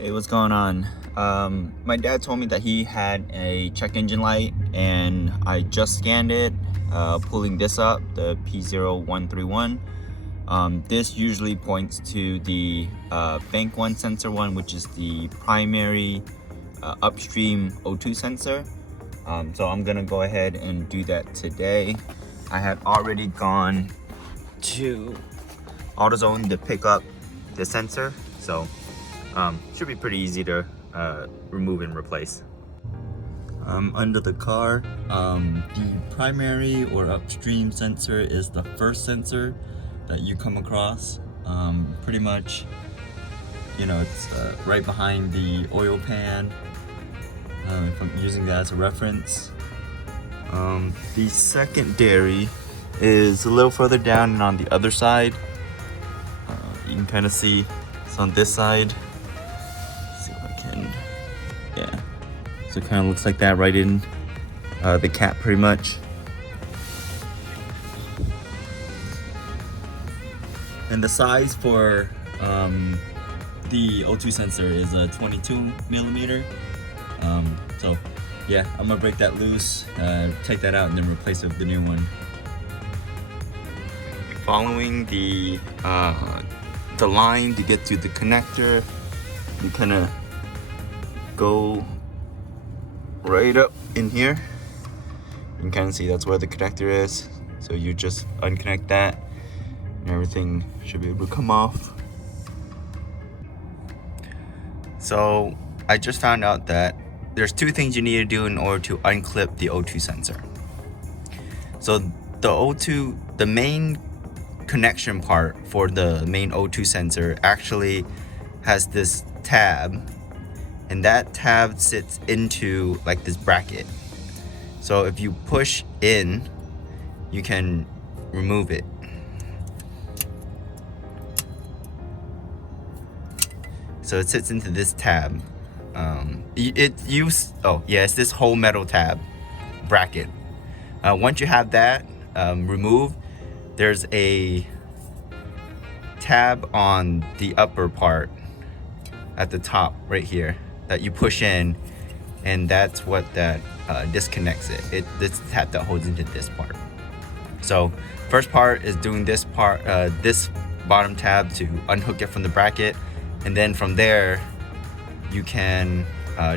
Hey, what's going on? My dad told me that he had a check engine light and I just scanned it, pulling this up, the P0131. This usually points to the bank one sensor one, which is the primary upstream O2 sensor. So I'm gonna go ahead and do that today. I had already gone to AutoZone to pick up the sensor, so should be pretty easy to remove and replace. Under the car, the primary or upstream sensor is the first sensor that you come across. Pretty much, you know, it's right behind the oil pan, if I'm using that as a reference. The secondary is a little further down and on the other side. You can kind of see it's on this side. Yeah, so it kind of looks like that right in the cap pretty much. And the size for the O2 sensor is a 22 millimeter. So yeah, I'm gonna break that loose, take that out, and then replace it with the new one. Following the line to get to the connector, you kind of go right up in here. You can kind of see that's where the connector is. So you just unconnect that and everything should be able to come off. So I just found out that there's two things you need to do in order to unclip the O2 sensor. So the main connection part for the main O2 sensor actually has this tab, and that tab sits into like this bracket. So if you push in, you can remove it. So it sits into this tab. It's this whole metal tab bracket. Once you have that removed, there's a tab on the upper part at the top right here that you push in, and that's what that disconnects it. This tab that holds into this part. So first part is doing this part, this bottom tab to unhook it from the bracket, and then from there you can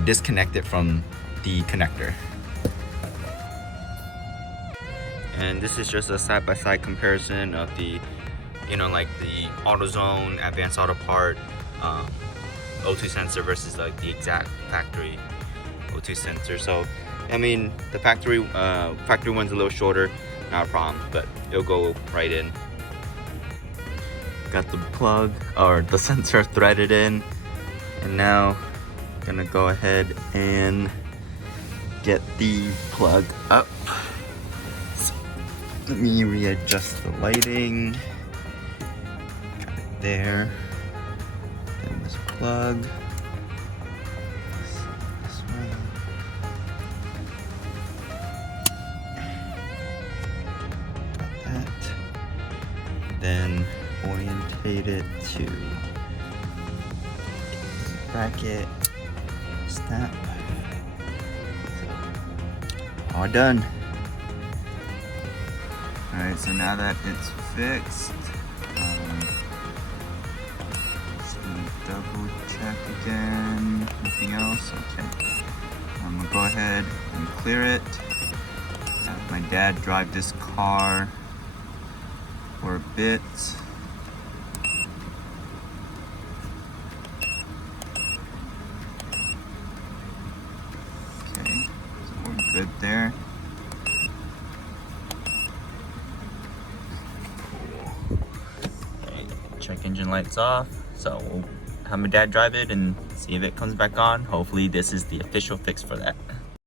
disconnect it from the connector. And this is just a side-by-side comparison of the, like the AutoZone Advanced Auto Part O2 sensor versus like the exact factory O2 sensor. So I mean, the factory one's a little shorter, not a problem, but it'll go right in. Got the plug or the sensor threaded in, and now gonna go ahead and get the plug up. So let me readjust the lighting. Got it there. Then this plug. This way. Got that. Then orientate it to bracket. Snap. So, all done. Alright, so now that it's fixed, just gonna double check again. Nothing else? Okay. I'm gonna go ahead and clear it. Have my dad drive this car for a bit. Good there. Cool. Okay, check engine lights off. So we'll have my dad drive it and see if it comes back on. Hopefully this is the official fix for that.